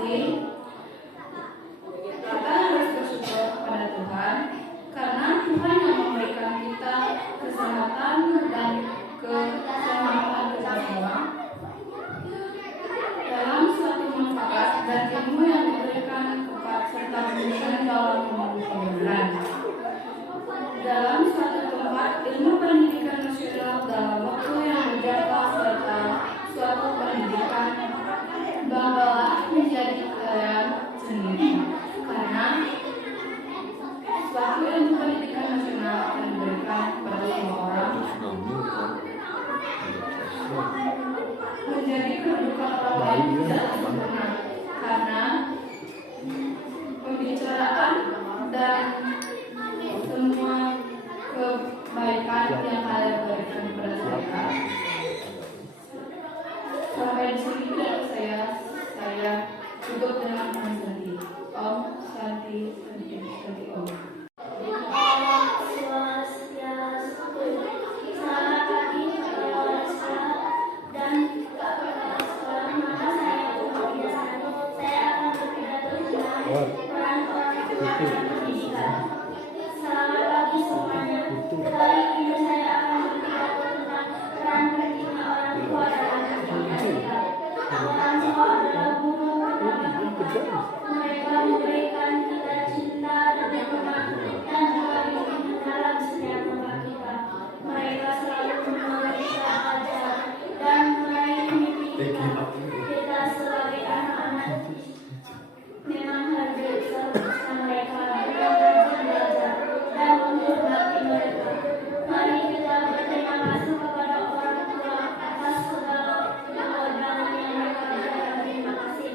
kasih, kita harus bersyukur kepada Tuhan karena Tuhan yang memberikan kita kesehatan dan keselamatan kita semua. Dalam suatu manfaat dan ilmu yang diberikan kepada serta diberikan dalam pembangunan. Dalam suatu tempat, ilmu pendidikan nasional dalam waktu yang berjangka serta suatu pendidikan banggalah menjadi kalian sendiri, karena suatu ilmu pendidikan nasional akan diberikan kepada semua orang menjadi kedudukan orang lain tidak sempurna, karena pembicaraan dan semua kebaikan yang kalian berikan kepada saya. Sampai di sini dari saya cukup dengan Om Santi. Om Santi, Santi Om. Mereka memberikan kita cinta dan hikmat dan juga bimbingan dalam setiap langkah kita. Mereka selalu memeriksa ajar dan meraih mimpi kita sebagai anak-anak. Memang harus seharusnya mereka dengan rajin belajar dan menghormati mereka. Mari kita berterima kasih kepada orang tua atas segala pengorbanan yang mereka berikan. Terima kasih.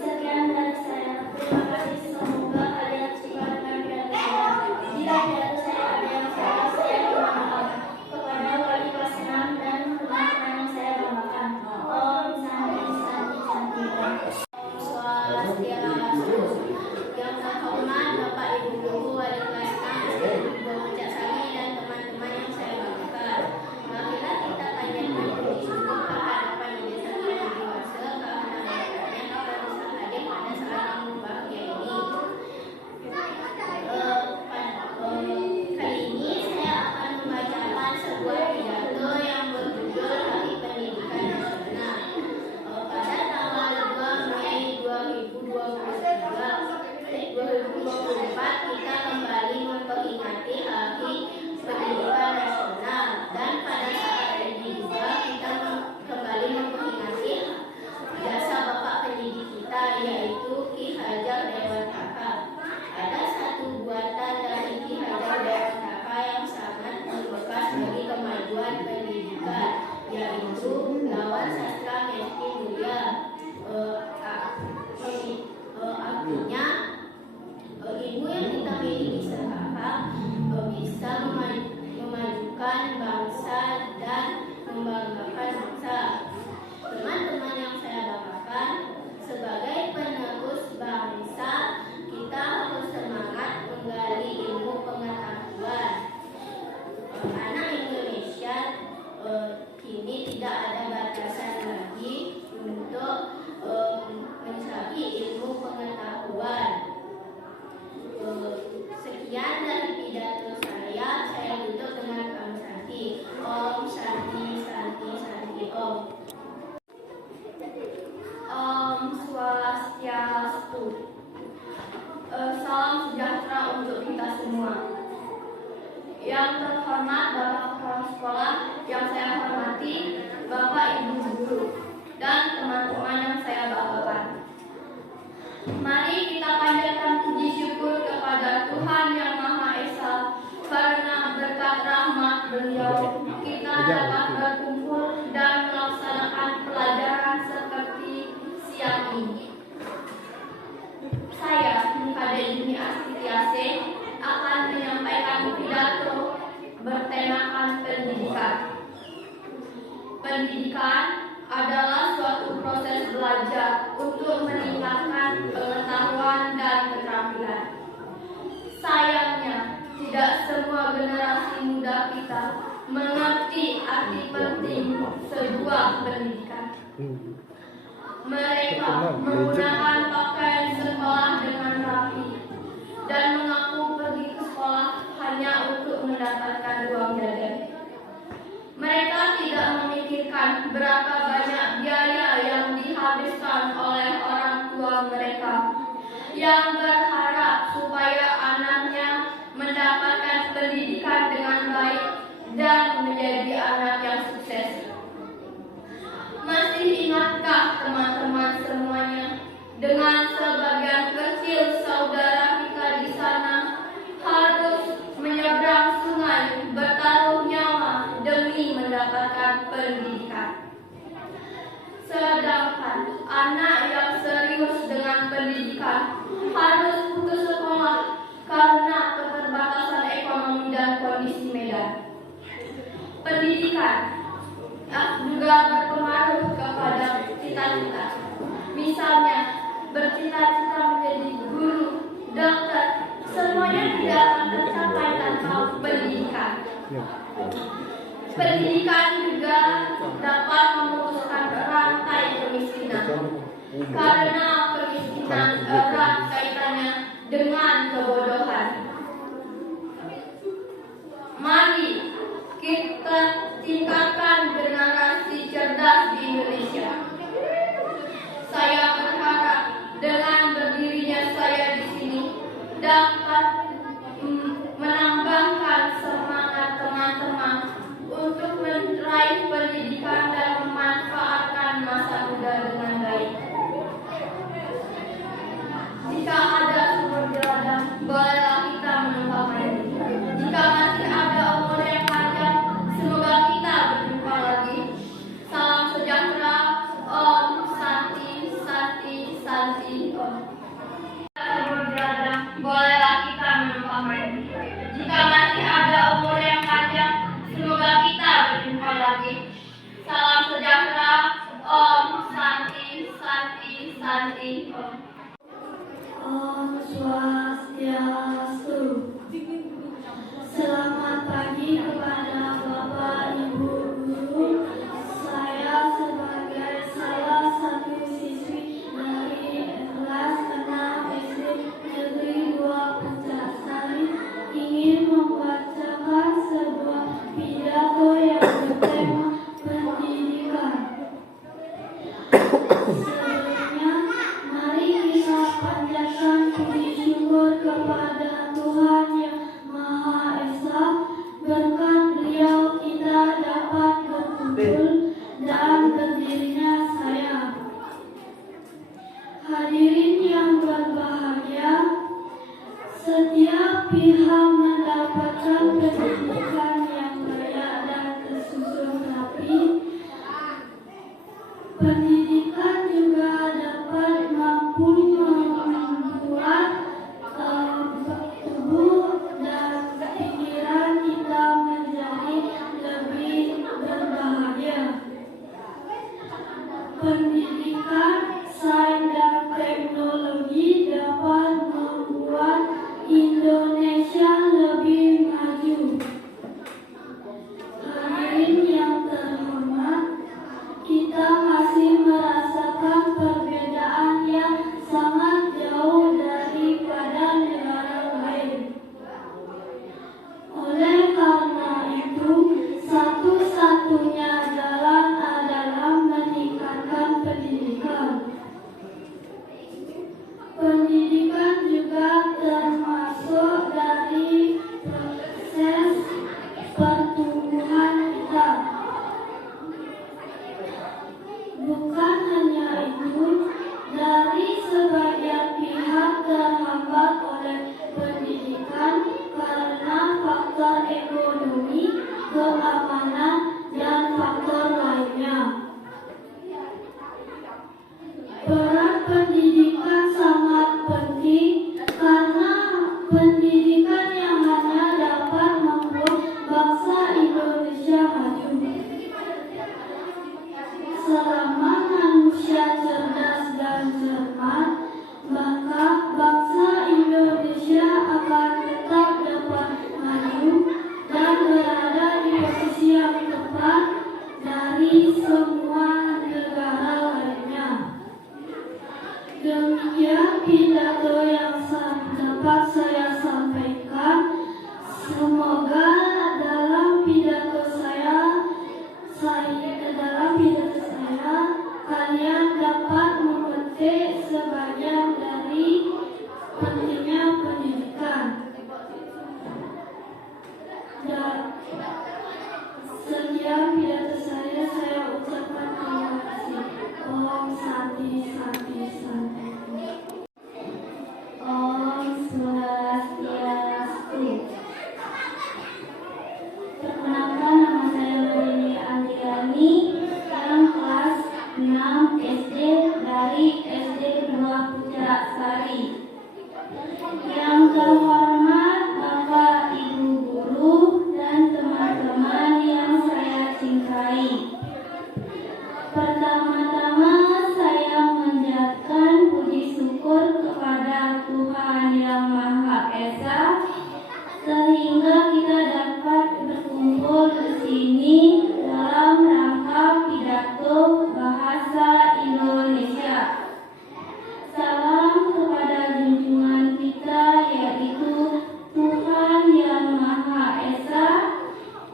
Sekian dari saya. Terima kasih. Semoga kalian cepat dan piatu saya. Jika piatu saya ada yang salah, saya minta maaf kepada wali kelas 6 dan teman-teman yang saya banggakan. Om Santi, Santi, Santi. Om Swastiastu. Yang terhormat Bapak Ibu Guru wali kelas 6, Ibu Wijaksari dan teman-teman yang saya banggakan. Marilah kita panjatkan puji syukur kehadapan Desa Kini Dewasa karena berkatnya kita bisa hadir pada saat yang berbahagia ini. Kali ini saya akan membacakan sebuah pidato yang berjudul Hari Pendidikan Nasional. Pada tanggal 2 Mei 2024 kita kembali memperingati Hari Pendidikan Nasional, dan pada saat ini juga kita kembali memperingati jasa Bapak pendidik kita, yaitu Ki Hajar Dewantaka. Ada satu buatan dari Ki Hajar Dewantaka yang sangat membekas bagi kemajuan pendidikan, yaitu Lawan Sastra Mesti Mulia. Artinya ilmu yang kita miliki sekarang bisa memajukan bangsa dan membanggakan bangsa. Teman-teman yang saya banggakan, sebagai penerus bangsa kita harus semangat menggali ilmu pengetahuan. Anak Indonesia kini tidak ada batasan lagi untuk mencari ilmu pengetahuan. Sekian dari pidato saya duduk dengan Om Santi. Om Santi, Santi, Santi Om. Om Swastiastu. Salam sejahtera untuk kita semua. Yang terhormat Bapak Kepala Sekolah, yang saya hormati Bapak Ibu Guru dan teman-teman yang saya banggakan. Mari kita panjatkan puji syukur kepada Tuhan Yang Maha Esa, karena berkat rahmat Beliau kita dapat berkumpul dan melaksanakan pelajaran seperti siang ini. Saya, Mukade Yuni Astitiase, akan menyampaikan pidato bertemakan pendidikan. Pendidikan adalah suatu proses belajar untuk meningkatkan pengetahuan dan keterampilan. Sayangnya, tidak semua generasi muda kita mengerti arti penting sebuah pendidikan. Mereka menggunakan mendapatkan uang jajan. Mereka tidak memikirkan berapa banyak biaya yang dihabiskan oleh orang tua mereka yang berharap supaya anaknya mendapatkan pendidikan dengan baik dan menjadi anak yang sukses. Masih ingatkah teman-teman semuanya, dengan sebagian kecil saudara kita di sana harus menyeberang sungai bertaruh nyawa demi mendapatkan pendidikan. Sedangkan anak yang serius dengan pendidikan harus putus sekolah karena keterbatasan ekonomi dan kondisi medan. Pendidikan juga berpengaruh kepada cita-cita. Misalnya, bercita-cita menjadi guru, dokter, semuanya tidak akan tercapai tanpa pendidikan. Pendidikan juga dapat memutuskan rantai kemiskinan, karena kemiskinan erat kaitannya dengan kebodohan. Mari kita tingkatkan generasi cerdas di Indonesia. Saya berharap dengan berdirinya saya di sini dapat menambahkan semangat teman-teman untuk meraih pendidikan dan memanfaatkan masa muda dengan baik. Jika ada sumber di ladang, bolehlah kita menumpahnya. Jika masih ada umur yang panjang, semoga kita berjumpa lagi. Salam sejahtera, Om Santi, Santi, Santi, Om. Sumber di ladang, bolehlah kita menumpahnya. Jika masih ada umur yang panjang, semoga kita berjumpa lagi. Salam sejahtera, Om Santi, Santi, Santi, Om. Om Swastiastu. Selamat pagi kepada Bapak Ibu guru. Saya sebagai salah satu siswi dari kelas 6 SD Negeri 2 Puncakasari ingin membacakan sebuah pidato yang bertema pendidikan. Sebelumnya, mari kita panjatkan puji syukur kepada Tuhan yang Maha Esa. Berkat Beliau kita dapat berkumpul dan berdirinya saya. Hadirin yang berbahagia, setiap pihak mendapatkan pendidikan yang layak dan tersusun rapi. Pendidikan juga dapat mampu membuat tubuh dan pikiran kita menjadi lebih berbahagia. Pendidikan, sains dan teknologi dapat membuat Indonesia lebih maju. Hadirin yang terhormat, kita masih merasakan perbedaan yang sangat jauh daripada negara lain. Oleh karena itu, satu-satunya jalan adalah meningkatkan pendidikan. Pendidikan juga termasuk dari proses pertumbuhan kita. Bukan hanya itu, dari sebagian pihak terhambat oleh pendidikan karena faktor ekonomi, keamanan, dan faktor lainnya. Peran pendidikan sangat penting karena pendidikan yang hanya dapat membuat bangsa Indonesia maju. Selama manusia cerdas dan cermat, maka bangsa Indonesia akan tetap dapat maju dan berada di posisi yang tepat dari semua negara lainnya. Demikian pidato yang dapat saya sampaikan. Semoga pentingnya pendidikan. Dan setiap pidato saya ucapkan terima kasih. Om Santi Santi Santi. Om Swastiastu. Perkenalkan, nama saya Marini Andriani yang kelas 6 SD dari SD 2 Pucasari. Yang terhormat Bapak Ibu guru dan teman-teman yang saya cintai. Pertama-tama saya menjadikan puji syukur kepada Tuhan Yang Maha Esa sehingga kita dapat berkumpul di sini dalam rangka pidato bahasa Indonesia. Salam kepada junjungan kita, yaitu Tuhan Yang Maha Esa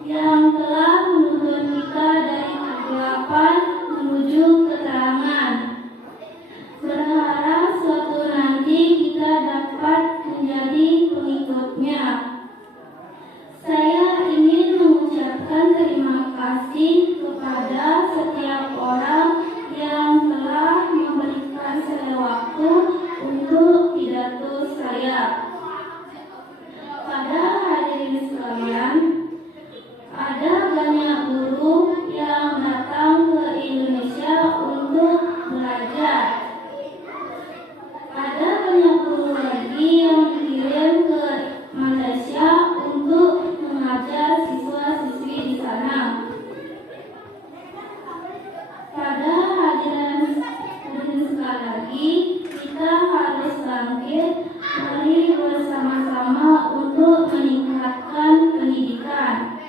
yang telah menuntun kita dari kegelapan menuju keterangan. Berharap suatu nanti kita dapat menjadi pengikutnya. Saya ingin mengucapkan terima kasih kepada setiap orang yang telah memberikan saya waktu untuk pidato saya. Pada hadirin sekalian, ada banyak guru yang datang ke Indonesia untuk belajar. Ada banyak guru lagi yang dikirim ke Malaysia untuk mengajar siswa-siswi di sana. Pada hadirin sekali lagi, kita harus bangkit, mari bersama-sama untuk meningkatkan pendidikan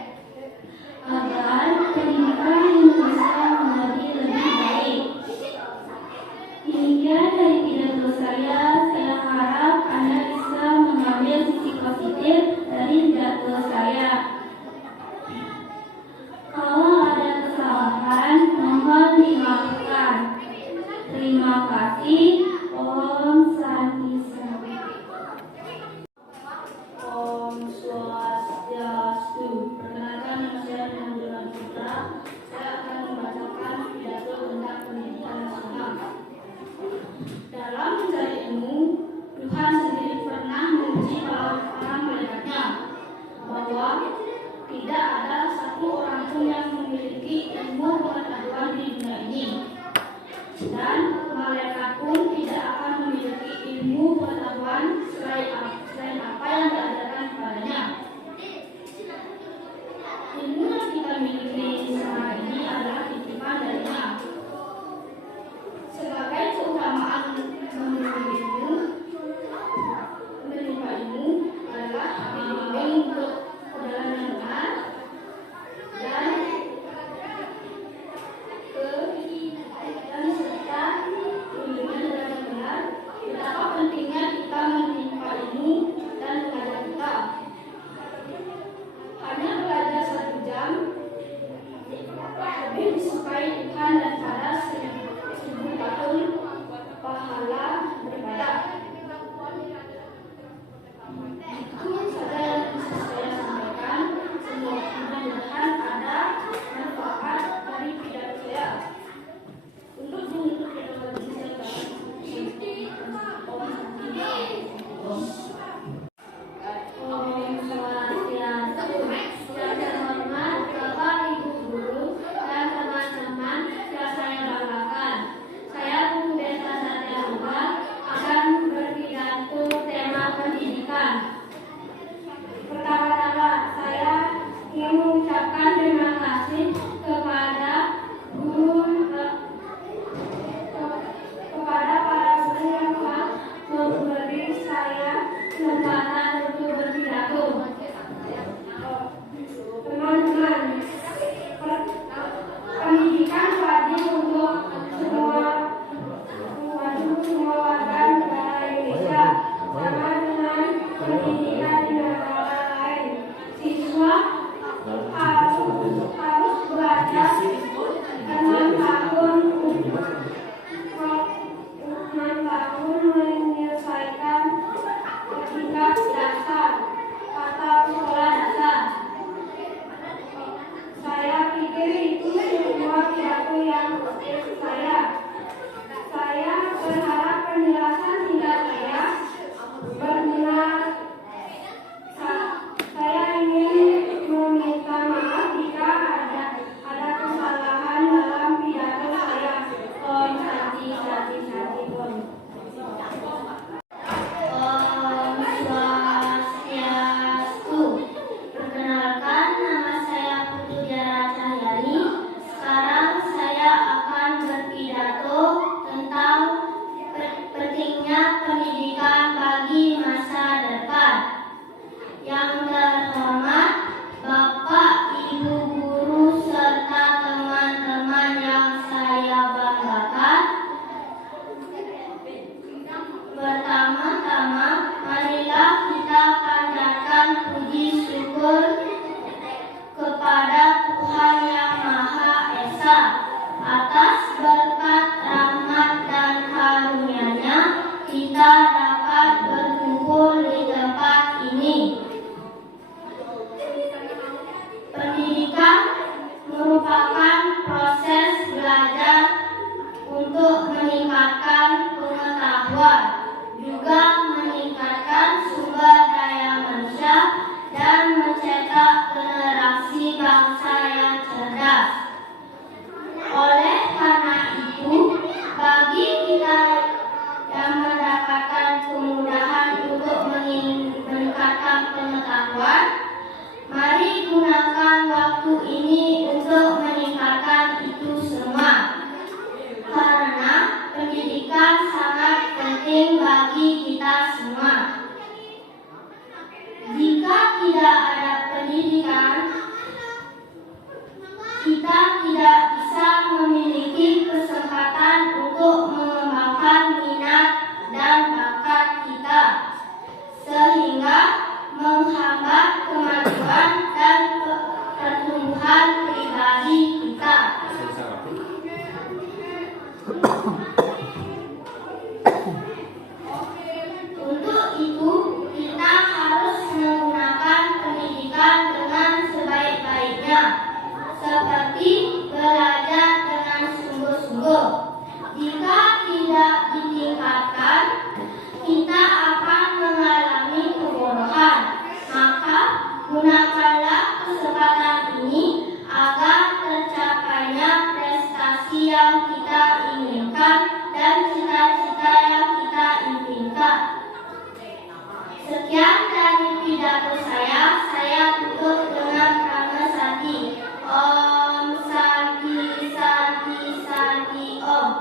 agar pendidikan Indonesia menjadi lebih baik. Demikian dari pidato saya harap Anda bisa mengambil sisi positif dari pidato saya. Kalau ada kesalahan, mohon dimaafkan. Terima kasih. Om Santi Santi. Om Swastiastu. Perkenalkan, nama saya Nandura Putra. Saya akan membacakan pidato tentang pendidikan nasional. Dalam mencari ilmu, Tuhan sendiri pernah menguji para malaikatnya bahwa tidak ada satu orang pun yang memiliki ilmu pengetahuan di dunia ini, dan malaikat pun tidak akan memiliki ilmu pengetahuan selain apa yang diajarkan kepadanya. Ilmu yang kita miliki sekarang ini adalah titipan darinya. Sebagai keutamaan menerima ilmu adalah dibimbing untuk ke jalan yang benar dan serta bimbingan jalan yang benar. Betapa pentingnya kita menerima ilmu dan mengajar kita untuk meningkatkan pengetahuan, juga meningkatkan sumber daya manusia dan mencetak generasi bangsa yang cerdas. Oleh karena itu, bagi kita yang mendapatkan kemudahan untuk meningkatkan pengetahuan, mari gunakan waktu ini untuk meningkatkan itu semua. Karena pendidikan sangat penting bagi kita semua. Jika tidak ada pendidikan, kita tidak bisa memiliki kesempatan untuk mengembangkan minat dan bakat kita, sehingga menghambat kemajuan dan pertumbuhan pribadi kita. Untuk itu, kita harus menggunakan pendidikan dengan sebaik-baiknya, seperti belajar dengan sungguh-sungguh. Jika tidak ditingkatkan, kita akan mengalami kebodohan. Maka, gunakanlah kesempatan ini agar tercapainya prestasi yang kita inginkan dan cita-cita yang kita impikan. Sekian dari pidato saya tutup dengan prana sati. Om Santi Santi Santi Om.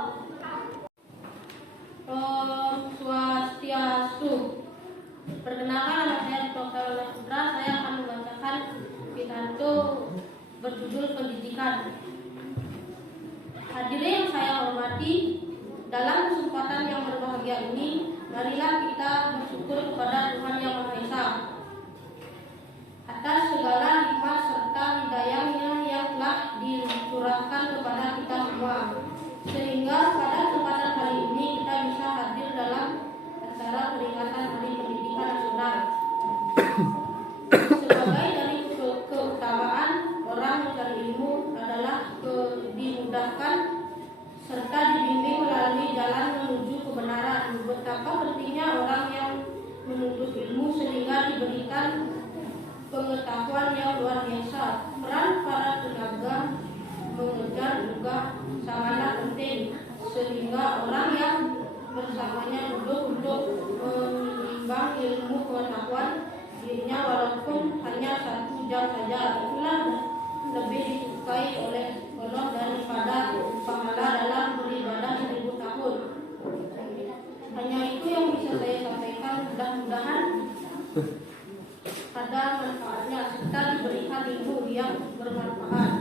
Om Swastiastu. Perkenalkan, nama saya Dr. Putra. Saya akan membacakan pidato berjudul pendidikan. Hadirin yang saya hormati, dalam kesempatan yang berbahagia ini, marilah kita bersyukur kepada Tuhan Yang Maha Esa atas segala nikmat serta hidayahnya yang telah dicurahkan kepada kita semua, sehingga pada kesempatan kali ini kita bisa hadir dalam acara peringatan Hari Pendidikan Nasional. Sebagai dari keutamaan orang mencari ilmu adalah dimudahkan serta dibimbing melalui jalan menuju kebenaran. Betapa pentingnya orang yang menuntut ilmu sehingga diberikan pengetahuan yang luar biasa. Peran para tenaga mengejar juga sangatlah penting, sehingga orang yang bersamanya duduk untuk menimbang ilmu pengetahuan dirinya walaupun hanya 1 jam saja, itulah lebih disukai oleh Allah daripada pahala dalam beribadah 1000 tahun. Hanya itu yang bisa saya sampaikan. Mudah-mudahan ada manfaatnya serta diberikan ilmu yang bermanfaat.